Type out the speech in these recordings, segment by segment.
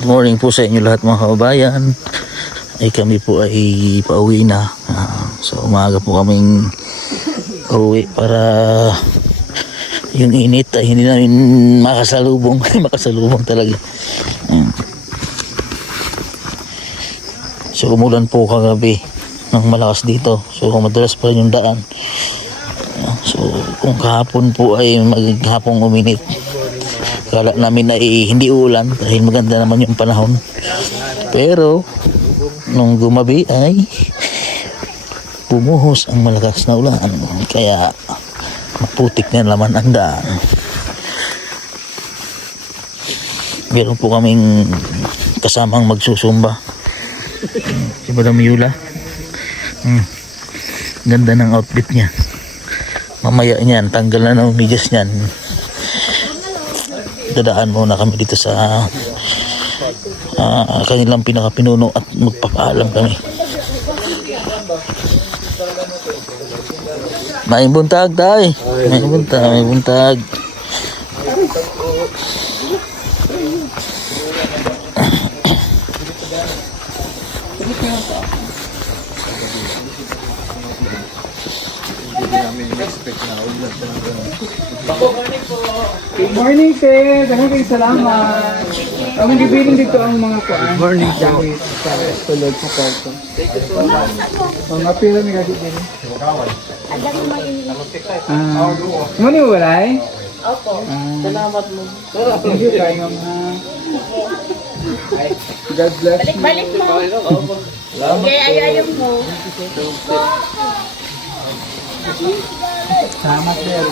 Good morning po sa inyo lahat mga kababayan. Ay kami po ay pauwi na. So umaga po kaming pauwi para yung init ay hindi namin makasalubong. Makasalubong talaga. So umulan po kagabi ng malakas dito. So madalas pa rin yung daan. So kung kahapon po ay maghapong uminit, kala namin na hindi ulan dahil maganda naman yung panahon. Pero nung gumabi ay bumuhos ang malakas na ulan, kaya maputik na naman ang daan. Meron po kaming kasamang magsusumba, si Madam Yula. Ganda ng outfit niya. Mamaya niyan tanggal na ng medyas niyan. Dadaan muna kami dito sa kanilang pinakapinuno at magpapaalam kami. May buntag tay. May buntag. Good morning, sir. Maraming salamat. Ang gibiling dito ang mga kuan. Good morning, Jawit. Sa tulog sa Porto. Mga pila may gagawin din. Muni mo walay? Opo. Salamat mo. Thank you kayo mga. God bless you. Balik mo. Okay, ayaw mo. Salamat, sir.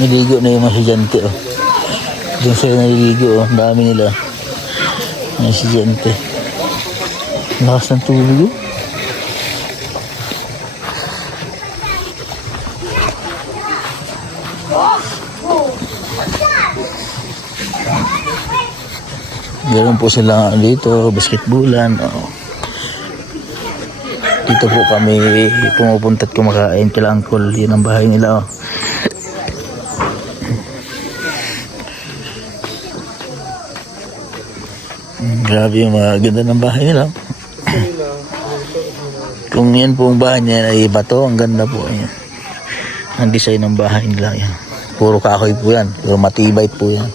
Niligo na yung mga estudyante, oh. Doon sila naliligo, oh. Ang dami nila mga estudyante. Lakas ng tubig, oh. Meron po sila dito, basketballan. Oh. Dito po kami pumupunta at kumakain kila Uncle. Yun ang bahay nila. Oh. Grabe yung mga ganda ng bahay nila. Kung yan po ang bahay niya ay bato, ang ganda po. Yan. Ang design ng bahay nila. Yan. Puro kahoy po yan. Pero matibay po yan.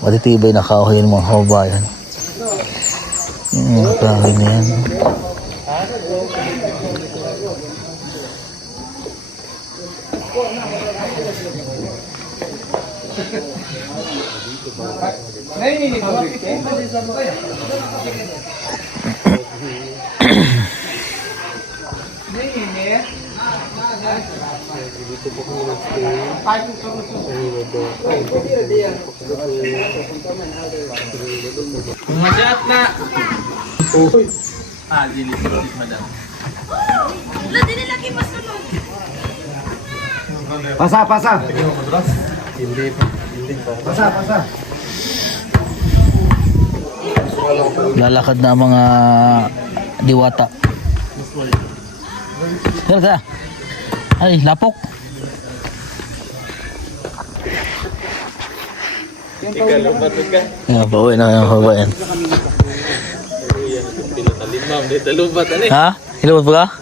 Matitibay na kahoy ng mga kababayan. Yung mga kahoy na yan. Masyat na. Dilis madam. Wala din lagi pa sa mo. Pasa. Pasa. Lalakad na ang mga diwata. Tara. Ay, lapok. Nga, pauwi na yung kababayan. Ha? Ilubat ba ka?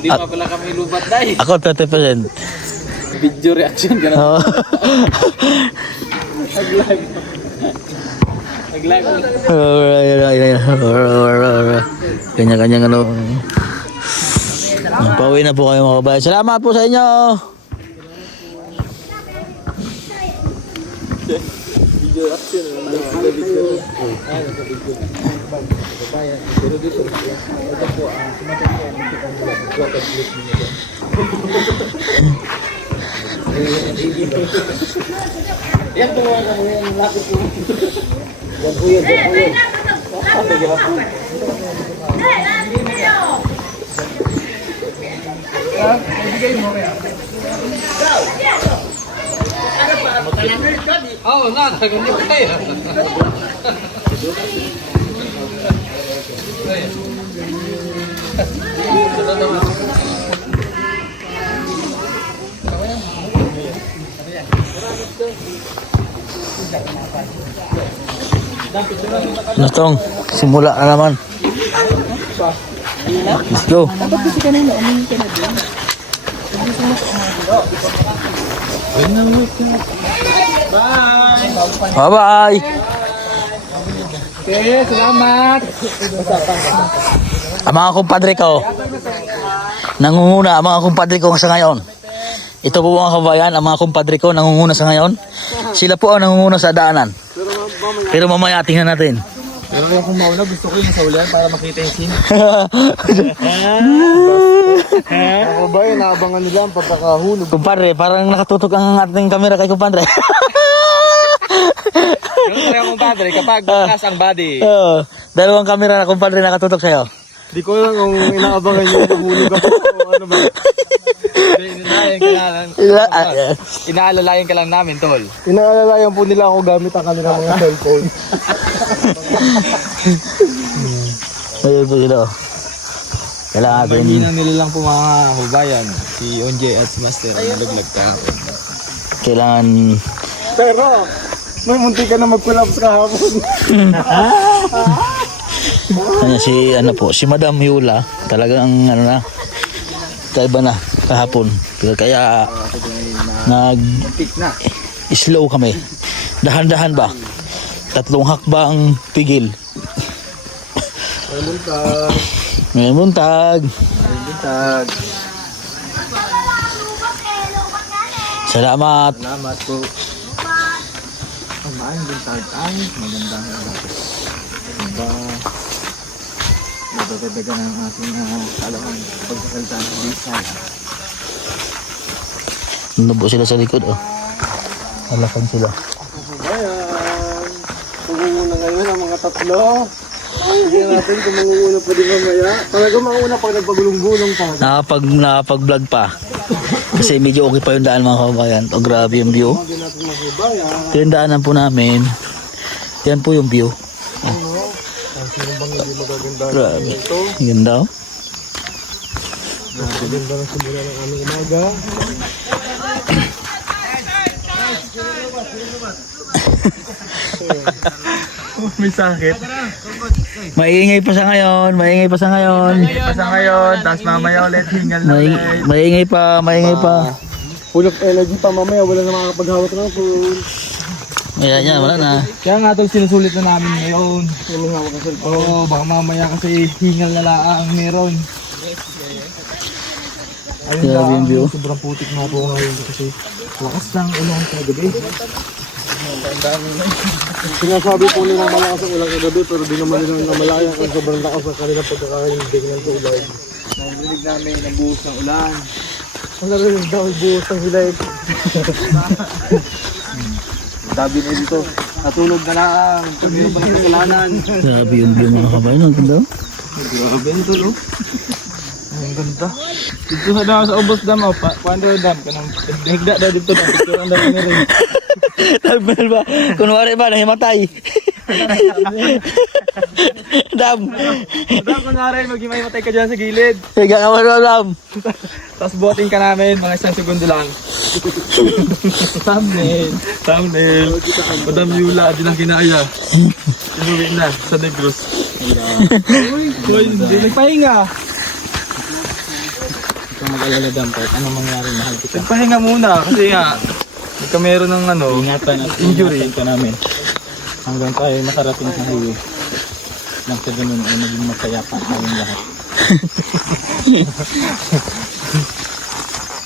Hindi pa pala kami lubat dahil. Ako 30%. Video reaction ka na. Oo. Nag-live. Kanya-kanyang ano. Pauwi na po kayo mga kababayan. Salamat po sa inyo. Video reaction. Pero dito, ito po ang sumatagyan ng water clip niyo. Yan po mga kamuyan, lapit po. Yan po yun. Ibigay mo kaya. Oo, nakagundi pa kayo. Nastong, simula na naman. Let's go. Dapat kasi kanina, umayin ka na din. Bye-bye. Okay, salamat. Ang mga kumpadre ko, nangunguna ang mga kumpadre ko sa ngayon. Ito po mga kabayan, ang mga kumpadre ko nangunguna sa ngayon. Sila po ang nangunguna sa daanan. Pero mamaya tingnan natin. Pero kung mauna, gusto ko yung saulan para makita yung scene. Ako ba yun, naabangan nila ang pagkakahulog. Kumpadre, parang nakatutok ang ating kamera kay kumpadre. Yung kaya kong padre, kapag bukas ang body. Dalawang kamera na kumpadre nakatutok sa'yo. Di ko lang kung inaabangan nyo yung hulog ako o ano ba. Inaalalayan ka lang namin, tol. Inaalalayan po nila ako gamit ang kanilang mga cellphone. Ayun po sila. Kailangan natin. Paghinang nila lang po mga hubayan. Si Onjay at si Master ang nalaglag ka. Kailangan. Pero, may munti ka na mag-collapse kahapon. Ano po, si Madam Yula, talagang ano na, kaiba na kahapon. Kaya slow kami. Dahan-dahan ba? 3 hakbang pigil. May muntag. Salamat. Salamat po. Ang maayong buntag ay magandang araw. Diba? Nadadagdagan ang ating kalaman pagkakalita ng Bisaya. Nubo sila sa likod, oh. Halakan sila. Ayan. Pag-uuna ngayon ang mga tatlo. Sige natin kung mag-uuna pa din mamaya. Talaga mag-uuna pag nagpagulong-gulong pa. Nakapag-vlog pa. Kasi medyo okay pa yung daan mga kabayan. Oh, grabe yung view. Hindi natin mahubayan. Ito yung daanan po namin. Yan po yung view. Sino bang hindi magaganda Grabe. ito? Ganda, oh. Magaganda ng simula ng aming umaga. May sakit. Maingay pa sa ngayon. Basta ngayon, tapos mamaya ulit hingal na ulit. Maingay pa. Full of energy pa mamaya, wala na makakapaghawak ng phone. Yan, wala na. Kaya nga itong sinusulit na namin ngayon. Walang hawak ng cellphone. Oo, baka mamaya kasi hingal na laang meron. Ayun Grabe yung view. Sobrang putik na po ngayon kasi lakas ng ulang kagabi. Sinasabi po nilang malakas ang ulang kagabi pero di naman nila namalayan kung sobrang lakas ang kanilang pagkakahindig ng tulay. Narinig namin ang buhos ng ulan. Ang narinig daw ang buhos ng hilay. Sabi na dito, natulog na lang, kung meron pa ng kasalanan. Grabe yung view mga kabayan. Ang ganda. Grabe nito, no? Ang ganda. Dito sa daw sa ubos dam, paano dam? Kanang higda daw dito, picture ang dam ni rin. Tagbal ba? Kunwari ba, nahimatay. Dam. Dam, kunwari, mag-imatay ka dyan sa gilid. Higa ka mo, Dam. Tapos boting ka namin, mga 1 segundo lang. Thumbnail. Madam Yula, di lang kinaya. Inuwi na sa Negros. Uy, hindi nagpahinga. Ikaw mag-alala dam, kahit anong mangyari, mahal kita. Nagpahinga muna, kasi nga, hindi ka meron ng ingatan at injury ka namin. Hanggang tayo makarating sa highway. Nang sa ganun ay maging masayapa tayong lahat.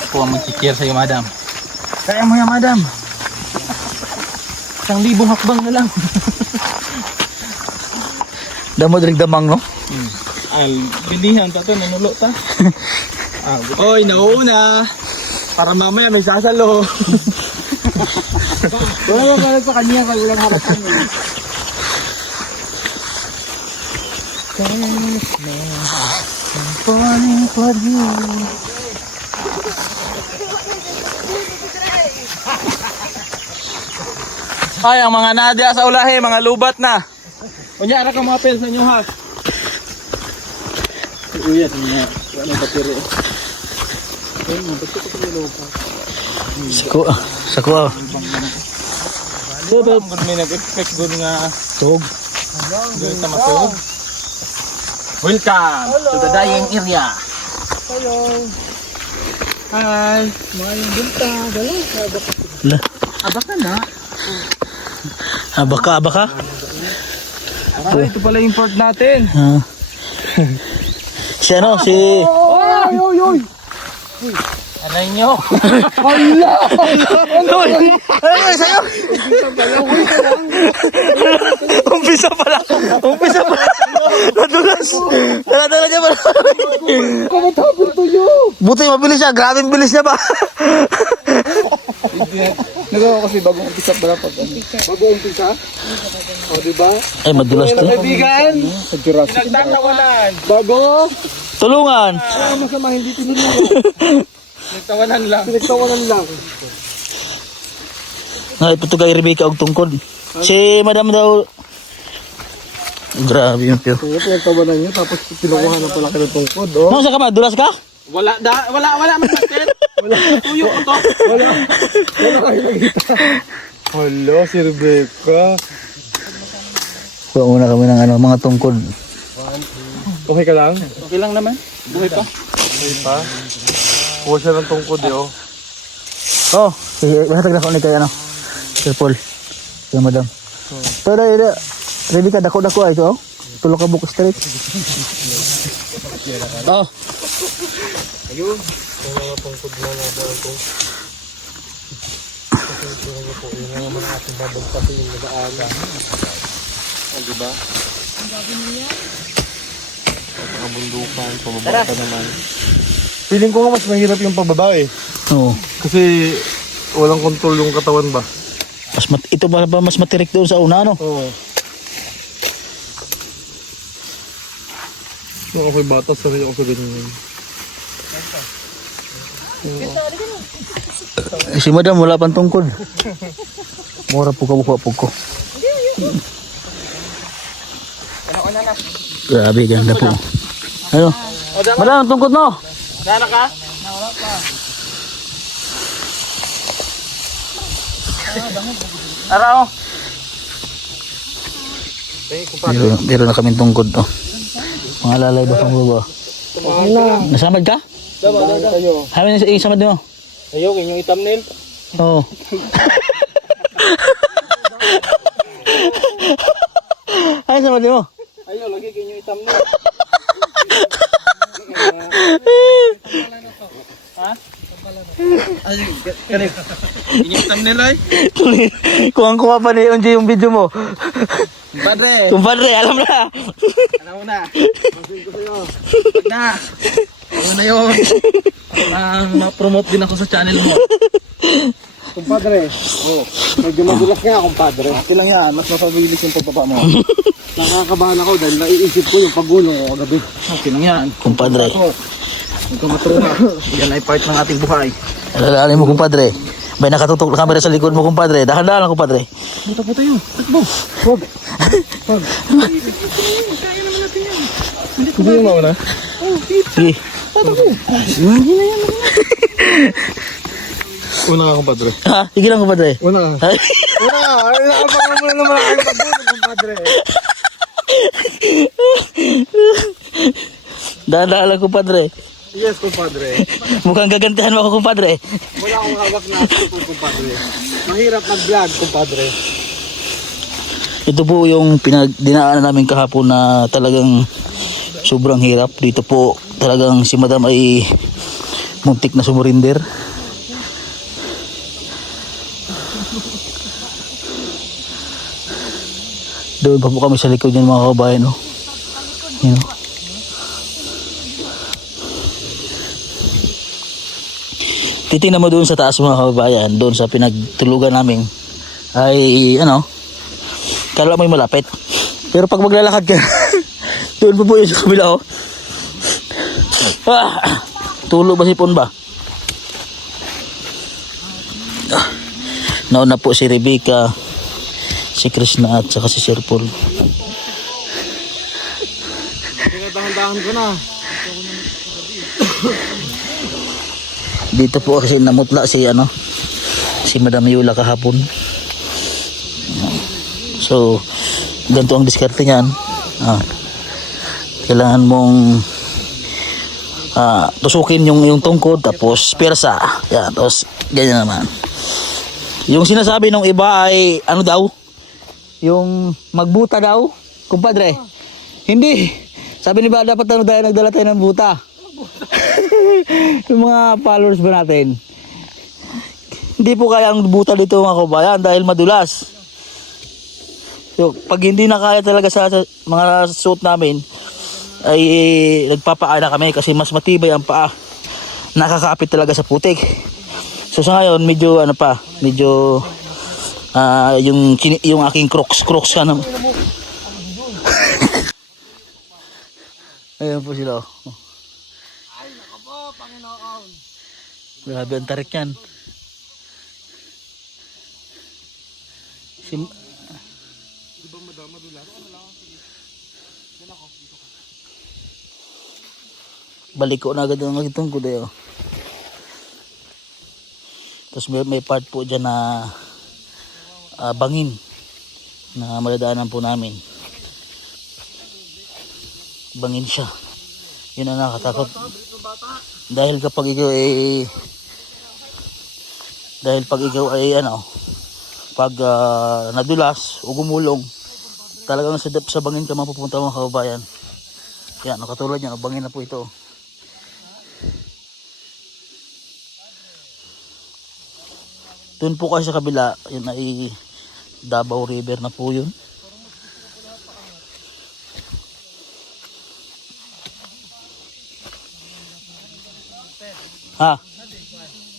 Ako ang mag-care sa'yo, madam. Kaya mo yan, madam. 1,000 hakbang na lang. Damo dirig damang, no? Bilihan pa to, nanulo ta. Oy, nauna. Para mamaya may sasalo. Wala ka pa kanya kay ulang harapan. Ay, ang mga nadya sa ulahe, mga lubat na. Kunyara ka mga pel sa inyo ha. Uy, ano battery? Sako. Pero may nag-expect doon nga Tog. doon sa matulog. Welcome to the dying area. Hi. Mayong bunta. Dala. La. Abaka na. Abaka. Ito pala import natin. Si ano, si... Oy. Anay nyo. Ano sa'yo? Umpisa pa lang. Nadulas. Dala niya pala. Kumatapon to yun. Buti mabilis siya. Grabe bilis niya pa. Nagawa kasi bagong umpisa pala pag bagong umpisa? O diba? Ay, madulas to. Kaibigan. Sa Jurassic. Nagtatawanan. Bago. Tulungan. Masama hindi tinulungan. Nagtawanan lang. Ito to kay Rebecca og tungkod. Si madam daw. Grabe yun, Pio. Nagtawanan niya tapos pinukuha na pala kayo tungkod. Oh. Masa ka ma? Dulas ka? Wala man basket. Wala. Tuyo ko to. Wala kayo nakita. Hello, si Rebecca. Kuha muna kami ng mga tungkod. Okay ka lang? Okay lang naman. Buhay pa. Kuha siya ng tungkod yo. Oh, hatag na ko ni kay ano. Sir Paul. Kaya madam. Pero Rebecca, dako-dako ay ko. Tulo ka buko straight. Oh. Ayun. Mga tungkod na daw ito. Yung mga ating babagpasin yung nag-aaga. Diba? Mga bundukan, pababa ka naman. Feeling ko nga mas mahirap yung pababa eh. Oo. Kasi walang control yung katawan ba? Ito ba mas matirik doon sa una, no? Oo. Nung ako'y bata, sarili ako sa ganyan. Si madam, wala pang tungkod. Mura po ka buka po ko. Grabe, ganda po. Ano? Madam, tungkod mo. Nana ka? Araw. Meron na kaming tungkod, oh. Mga lalay ba pang baba? Nasamad ka? Kayo. Hamin na isamad mo. Ayaw, yung thumbnail. Oo. Ay, samad mo. Ayaw, lagi yung thumbnail. Ha? Ay, ganit. Yung thumbnail ay? Kuha pa ni Unji yung video mo. Padre. Kumpadre, alam na. Alam mo na. Masin ko sa'yo. Wag na. Ano na yun? Ma-promote din ako sa channel mo. Kumpadre. Oh. Medyo magulas nga, kumpadre. Okay lang yan. Mas mapabilis yung pagbaba mo. Nakakabahan ako dahil naiisip ko yung pagulong ko kagabi. Okay lang yan. Kumpadre. Huwag kang matulog. Yan ay part ng ating buhay. Alalahanin mo, kumpadre. May nakatutok na camera sa likod mo, kumpadre. Dahan-dahan lang, kumpadre. Buta-buta yun. Takbo. Huwag. Huwag. Hindi mo mauna? Sige. Tatakbo. Una ka, kumpadre. Ha? Sige lang, kumpadre. Una ka. Ay. Una ka. Abangan mo na naman ang pagulong, kumpadre. Dahan-dahan lang, kumpadre. Yes, kumpadre. Mukhang gagantihan mo ako, kumpadre. Wala akong hawak na ito, kumpadre. Mahirap mag-vlog, kumpadre. Ito po yung dinaanan namin kahapon na talagang sobrang hirap. Dito po talagang si madam ay muntik na sumurinder. Doon pa po kami sa likod niyan, mga kabayan, no? Yan, no? Titingnan mo doon sa taas, mga kababayan, doon sa pinagtulugan namin ay ano, kala mo yung malapit, pero pag maglalakad ka doon po yun sa kabila, oh. Tulo ba sipon ba? Nauna po si Rebecca, si Krishna at saka si Sir Paul. Pinadahan-dahan ko na. Dito po kasi namutla si Madam Yula kahapon. So, ganito ang diskarte niyan. Kailangan mong tusukin yung tungkod, tapos persa. Yan, tapos ganyan naman. Yung sinasabi ng iba ay ano daw? Yung magbuta daw, kumpadre. Hindi. Sabi ni ba dapat nagdala tayo ng buta. Yung mga followers ba natin. Hindi po kaya ang buta dito mga kabayan dahil madulas. So, pag hindi na kaya talaga sa mga suot namin, ay nagpapaana kami kasi mas matibay ang paa. Nakakapit talaga sa putik. So sa ngayon medyo medyo yung aking crocs sana. Ayun po sila. Ay, naka po, Panginoon. Grabe ang tarik yan. Balik ko na agad ang itong kuday. Tapos may part po dyan na bangin na magdadaanan po namin. Bangin siya. Yun ang nakakatakot. Dahil kapag ikaw pag nadulas o gumulong, talagang sa bangin ka mapupunta mga kababayan. Yan, nakatulad yan, bangin na po ito. Doon po kasi sa kabila, yun ay Davao River na po yun.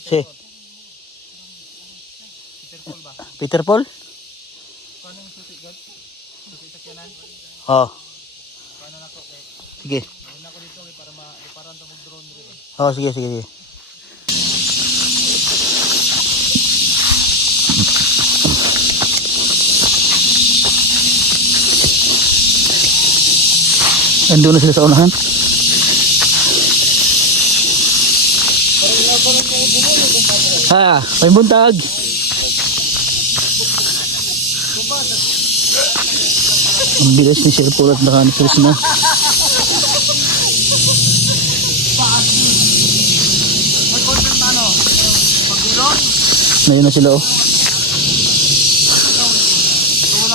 Si Peter Paul? Sige. Sige. Andun na sila sa unahan. May buntag. Ang bilis ni Sir Paul at naka-anifers na. Ngayon na sila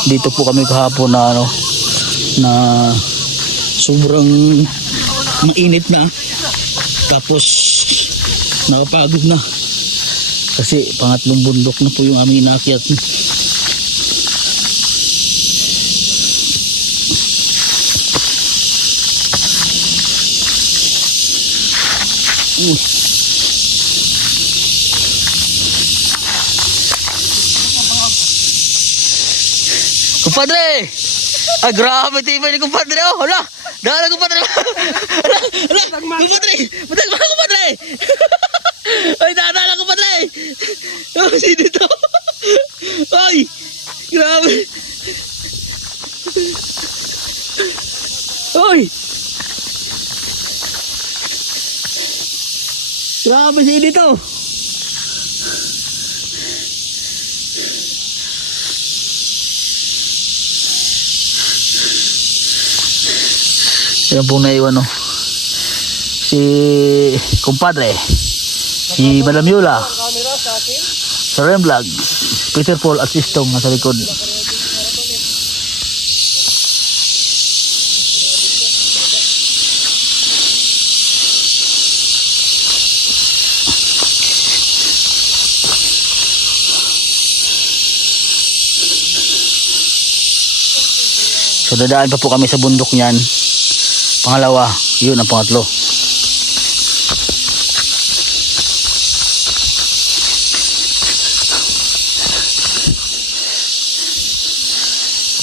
Dito po kami kahapon na na sobrang mainit na. Tapos nakapagod na. Kasi pangatlong bundok na po yung aming inakyat. Kumpadre! Grabe tibay ni kumpadre. Hala! Dala kumpadre! Hala! Kumpadre! Matag ba kumpadre? Ay, dadala kumpadre! Sino ito? Ay! Grabe! Ay! Grabe sino ito? Yan pong naiwan si kumpadre, si Madam Yula, sa Remvlog, Peter Paul at Sistong nasa likod. So dadaan pa po kami sa bundok niyan. Pangalawa, yun ang pangatlo.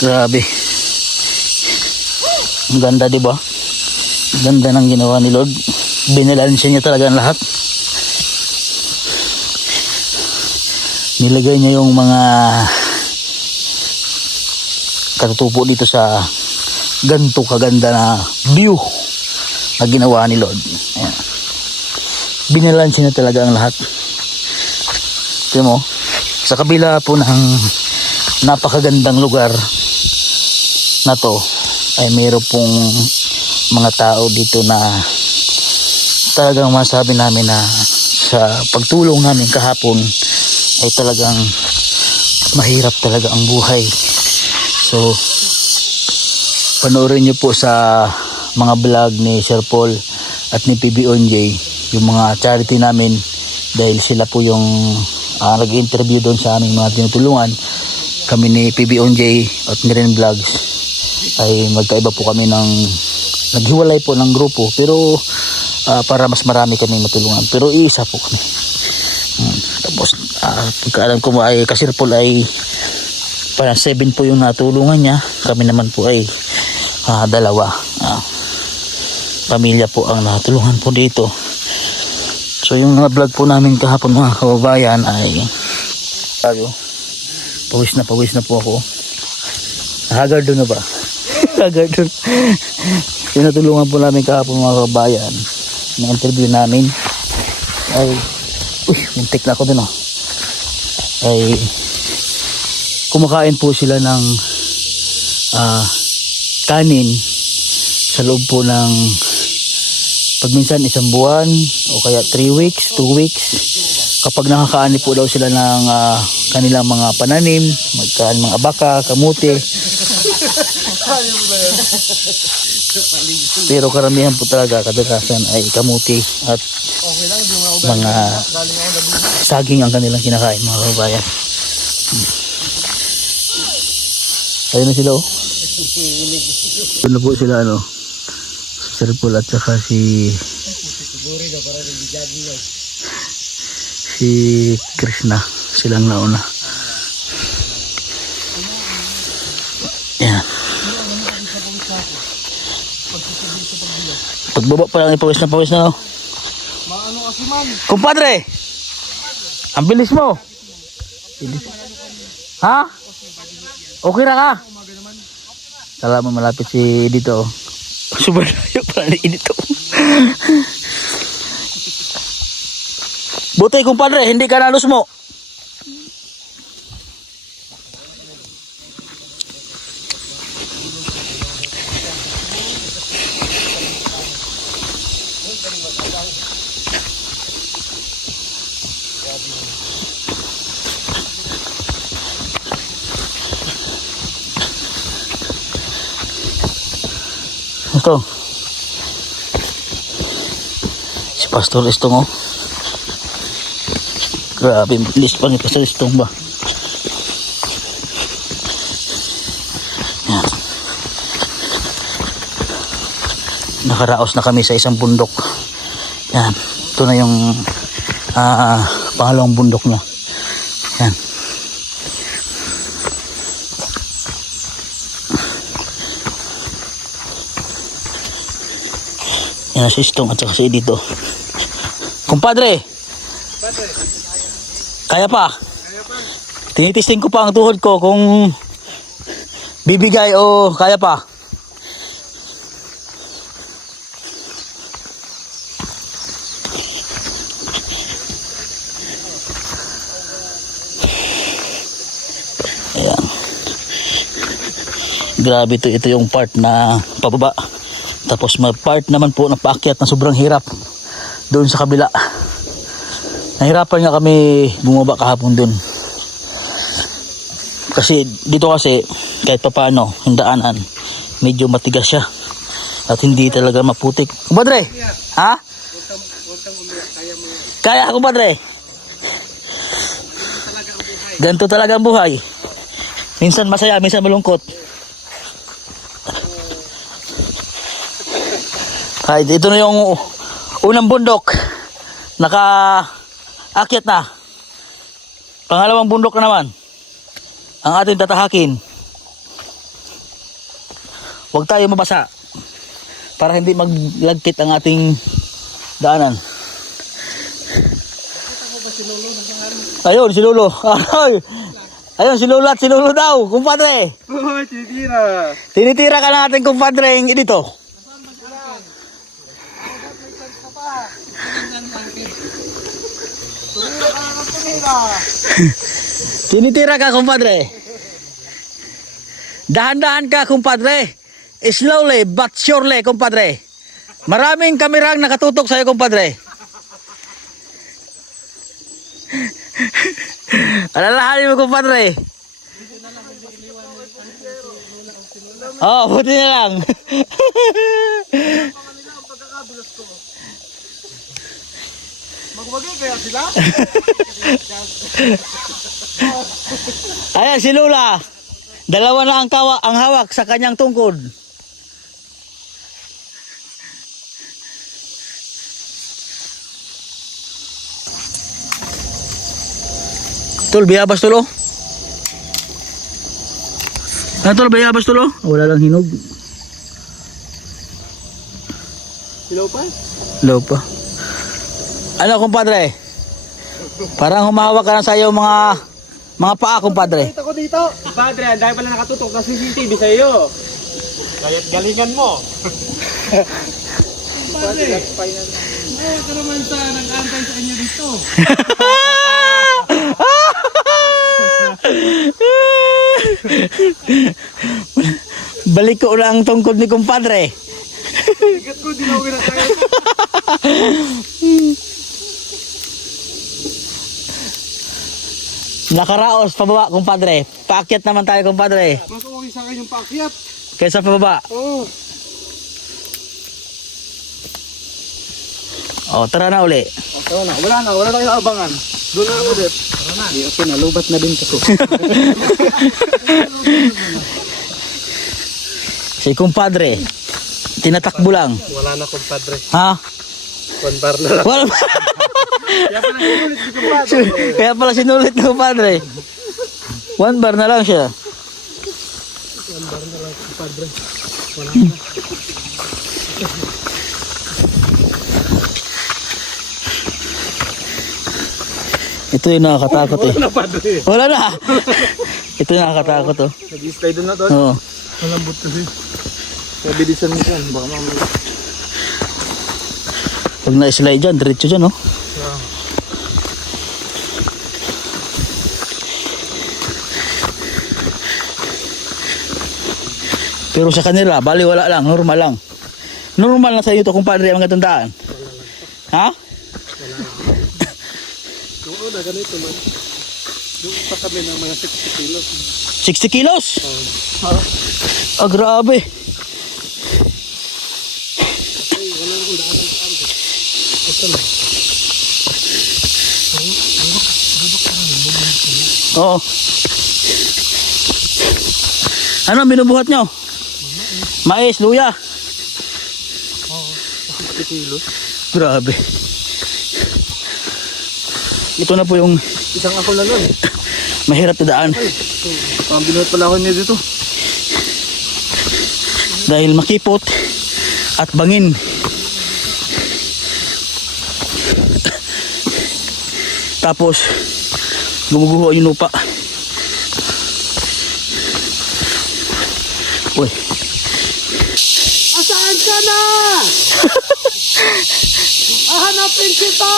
Grabe. Ang ganda, diba? Ganda ng ginawa ni Lord. Binilansya niya talaga ang lahat. Nilagay niya yung mga katutupo dito sa ganito kaganda na view na ginawa ni Lord. Ayan. Binalansin na talaga ang lahat. Tingnan mo, sa kabila po ng napakagandang lugar na to ay mayroon pong mga tao dito na talagang masabi namin na sa pagtulong namin kahapon ay talagang mahirap talaga ang buhay. So panoorin nyo po sa mga vlog ni Sir Paul at ni PBONJ yung mga charity namin, dahil sila po yung nag-interview doon sa aming mga tinutulungan. Kami ni PBONJ at Miren Vlogs ay magkaiba po kami ng naghiwalay po ng grupo, pero para mas marami kami matulungan, pero iisa po kami. Tapos pagkaalam ko ay Sir Paul ay parang 7 po yung natulungan niya, kami naman po ay 2 pamilya po ang natulungan po dito. So yung mga vlog po namin kahapon mga kababayan ay pawis na po ako. Haggard na ba? Haggard. Yung natulungan po namin kahapon mga kababayan na interview namin ay muntik na ako dun ay kumakain po sila ng kanin sa loob po ng pagminsan 1 buwan o kaya 3 weeks, 2 weeks, kapag nakakaani po daw sila ng kanilang mga pananim, mga baka, kamuti. Pero karamihan po talaga kadalasan ay kamuti at mga saging ang kanilang kinakain mga kababayan. Ayun na sila Doon na po sila Sir Paul at saka si Krishna, silang nauna. Yan. Pagbaba pa lang pawis na Kumpadre, ang bilis mo. Ha? Okay na ka? Kala mo malapit si dito. Super layo pala ni dito. Buti kumpadre, hindi ka nalos mo. Ito si Pastor Estong grabe, list pa ni Pastor Estong ba. Yan. Nakaraos na kami sa isang bundok. Yan, ito na yung pangalawang bundok na. Yan. Yan si Estong at saka si dito. Kumpadre, kaya pa? Tinitisting ko pa ang tuhod ko kung bibigay o kaya pa. Ayan. Grabe ito yung part na pababa. Tapos may part naman po na paakyat na sobrang hirap doon sa kabila. Nahirapan nga kami bumaba kahapon doon. Kasi dito kahit papaano yung daanan medyo matigas siya at hindi talaga maputik. Kumpadre, ha? Kaya kumpadre. Ganito talaga ang buhay. Minsan masaya, minsan malungkot. Ay, ito na yung unang bundok. Naka-akyat na. Pangalawang bundok na naman ang ating tatahakin. Huwag tayo mabasa para hindi maglagkit ang ating daanan. Ayun, si Lolo. Ayun, si Lolo at si Lolo daw, kumpadre. Tinitira. Tinitira ka na natin, kumpadre, dito. Tinitira ka, kumpadre. Dahan-dahan ka, kumpadre. Slowly but surely, kumpadre. Maraming kamerang nakatutok sa'yo, kumpadre. Alalahanin mo, kumpadre. Oh, buti na lang. Magwagay kaya sila? Ayan, si Lula. Dalawa na ang hawak sa kanyang tungkod. Tol, biyabas tulo. Tol, biyabas tulo. Wala lang hinog. Silaw pa? Low pa. Ano, kumpadre? Parang humawak ka na sa'yo mga paa, kumpadre. Kita ko dito. Padre, ang dahil pala nakatutok na CCTV sa iyo. Kaya't galingan mo. Padre, ka naman sa nag-antay sa inyo dito. Balik ko na ang tungkod ni kumpadre. Ikat ko, di na ako kinakaya. Nakaraos, pababa, kumpadre. Paakyat naman tayo, kumpadre. Mas okay sa akin yung paakyat. Kaysa pababa. Oo. O, tara na uli. Wala na tayong abangan. Doon na ulit. Tara na. Di okay na, lubat na din kasi. Si kumpadre, tinatakbo lang. Wala na kumpadre. Ha? Konbar na lang. Wala. Kaya pala sinulit si kumpadre. Kaya pala sinulit ng kumpadre. 1 bar na lang siya. Konbar na lang kumpadre. Wala na. Ito yung nakakatakot eh. Wala na padre. Wala na. Ito yung nakakatakot oh. Nag-slide doon na to. Oo. Malambot kasi. Mabilisan mo dyan. Baka mamaya. Pag na-slide dyan, diretso dyan oh. Yeah. Pero sa kanila, bali wala lang, normal lang. Normal na sa iyo to kumpadre ang mga tandaan. Ha? Yung una, ganito man. Yung pa kami ng mga 60 kilos. 60 kilos? Ah, grabe. Oo. Ano ang binubuhat nyo? Mais, luya. 60 kilos. Grabe. Ito na po yung Isang ako na nun. mahirap na daan. Ang binuhat pala ako niya dito. Dahil makipot at bangin. Tapos gumuguho yung lupa. Uy. Asaan ka na? Hanapin kita!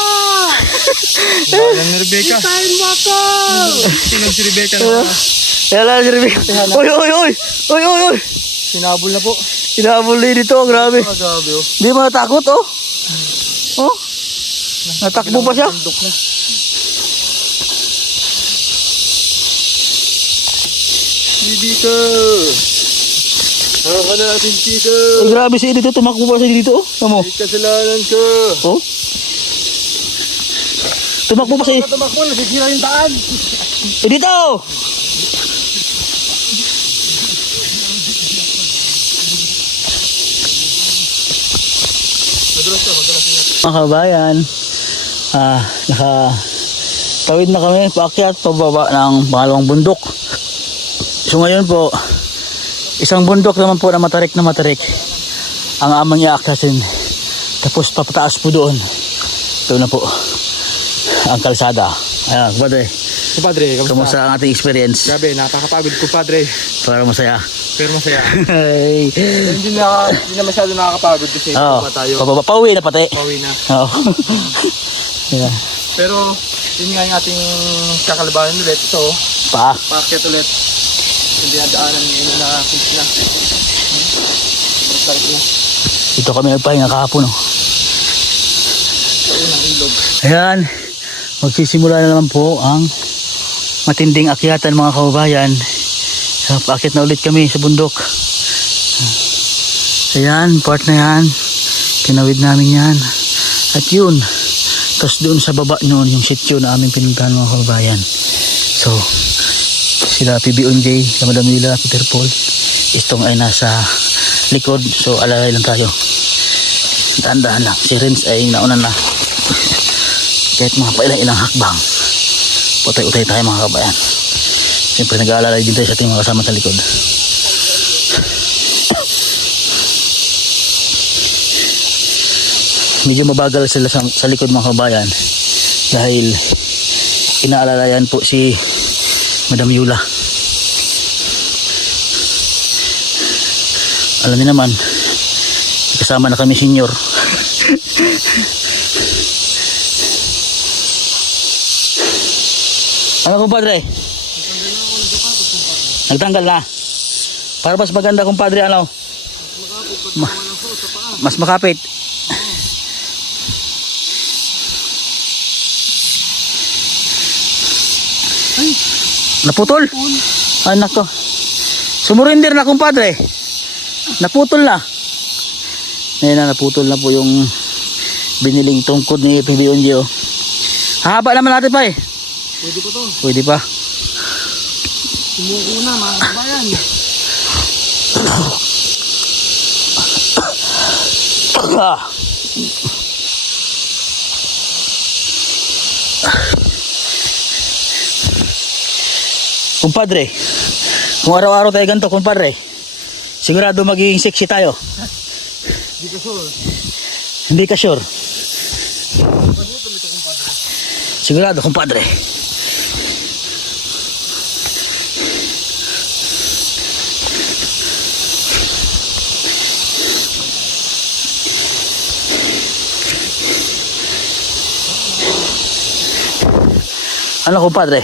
Balang ni Rebecca. Kitain mo ako! Sinang si Rebecca na? Kaya lang si Rebecca. Uy, uy, uy! Uy, uy, uy! Sinabol na po. Sinabol din dito, grabe. Grabe oh. Di mo natakot, oh? Oh? Natakbo pa siya? Bundok na. Rebecca! Haka natin, Chica! Ay, grabe siya dito, tumakbo pa siya dito, oh. Tama mo? May kasalanan ka! Oh? Tumakbo pa siya. Tumakbo, nasisira yung daan! Dito! Madulas ka, madulas ingat. Mga kabayan, nakatawid na kami paakyat pababa ng pangalawang bundok. So ngayon po, isang bundok naman po na matarik ang amang iaakyasin. Tapos papataas po doon. Ito na po ang kalsada. Ayan, kumpadre, Kumpadre, kamusta ang ating experience? Grabe, napakapagod kumpadre. Para masaya. Pero masaya. Ay. Hindi na masyado nakakapagod kasi Oo, pa tayo. pauwi na pati. Pauwi na. Oo. Yeah. Pero yun nga yung ating kakalabanan ulit. Ito, paakyat ulit. Hindi nadaanan yung na fish na. Sobrang na. Ito kami nagpahinga kahapon. Ayun ang ilog. Ayan, magsisimula na naman po ang matinding akyatan mga kababayan. Paakyat na ulit kami sa bundok. Ayan, part na yan. Tinawid namin yan. At yun, tapos doon sa baba noon, yung sityo na aming pinuntahan mga kababayan. So, sila PBOJ, sa Madam Nila, Peter Paul. Itong ay nasa likod. So, alalay lang tayo. Dahan-dahan lang. Si Renz ay nauna na. Kahit mga pailang-ilang hakbang. Utay-utay tayo mga kababayan. Siyempre nag-aalalay din tayo sa ating mga kasama sa likod. Medyo mabagal sila sa likod mga kababayan dahil inaalalayan po si Madam Yula. Alam niyo naman, kasama na kami senior. Ano kumpadre? Nagtanggal na. Para mas maganda kumpadre, ano? Mas makapit. Naputol? Ay nako. Sumurinder na kumpadre. Naputol na. Ngayon na naputol na po yung biniling tungkod ni PBOJ. Hahaba naman natin pa eh. Pwede pa to. Pwede pa. Sumuko na mga kabayan. Kumpadre, kung araw-araw tayo ganito kumpadre, sigurado magiging sexy tayo. Hindi ka sure. Hindi ka sure. Sigurado kumpadre. Ano kumpadre?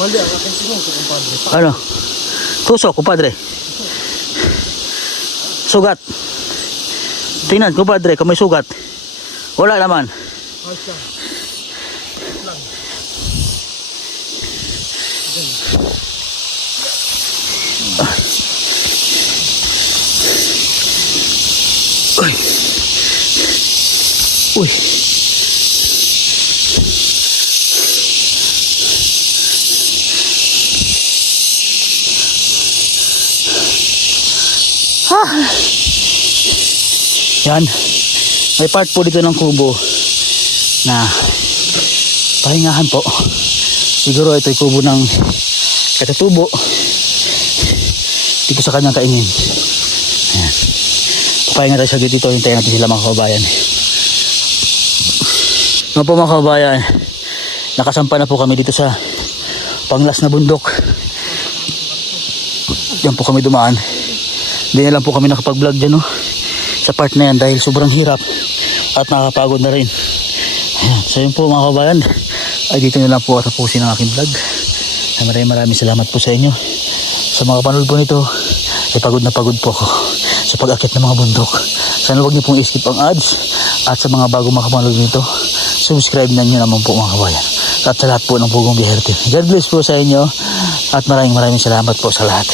Mali ang aking tinong sa kumpadre. Ano? Tusok kumpadre. Sugat. Tingnan kumpadre kung may sugat. Wala naman. Asya. Uy. Uy. Yan. May part po dito ng kubo na pahingahan po. Siguro ito ay kubo ng katatubo dito sa kanyang kainin. Ayan. Pahinga tayo sa dito. Hintayin natin sila mga kababayan. Mga po mga kababayan, nakasampa na po kami dito sa panglas na bundok. Diyan po kami dumaan. Hindi na lang po kami nakapag-vlog dyan, no? Sa part na yan dahil sobrang hirap at nakakapagod na rin. Ayan. So yun po mga kabayan, ay dito na lang po tapusin ang aking vlog. Maraming salamat po sa inyo. Sa mga panood po nito, ay pagod na pagod po ako sa pag-akit ng mga bundok. Sana huwag niyo pong i-skip ang ads. At sa mga bago makapanood nito, subscribe na nyo naman po mga kabayan. At sa lahat po ng Pugong Biherte, God bless po sa inyo. At maraming salamat po sa lahat.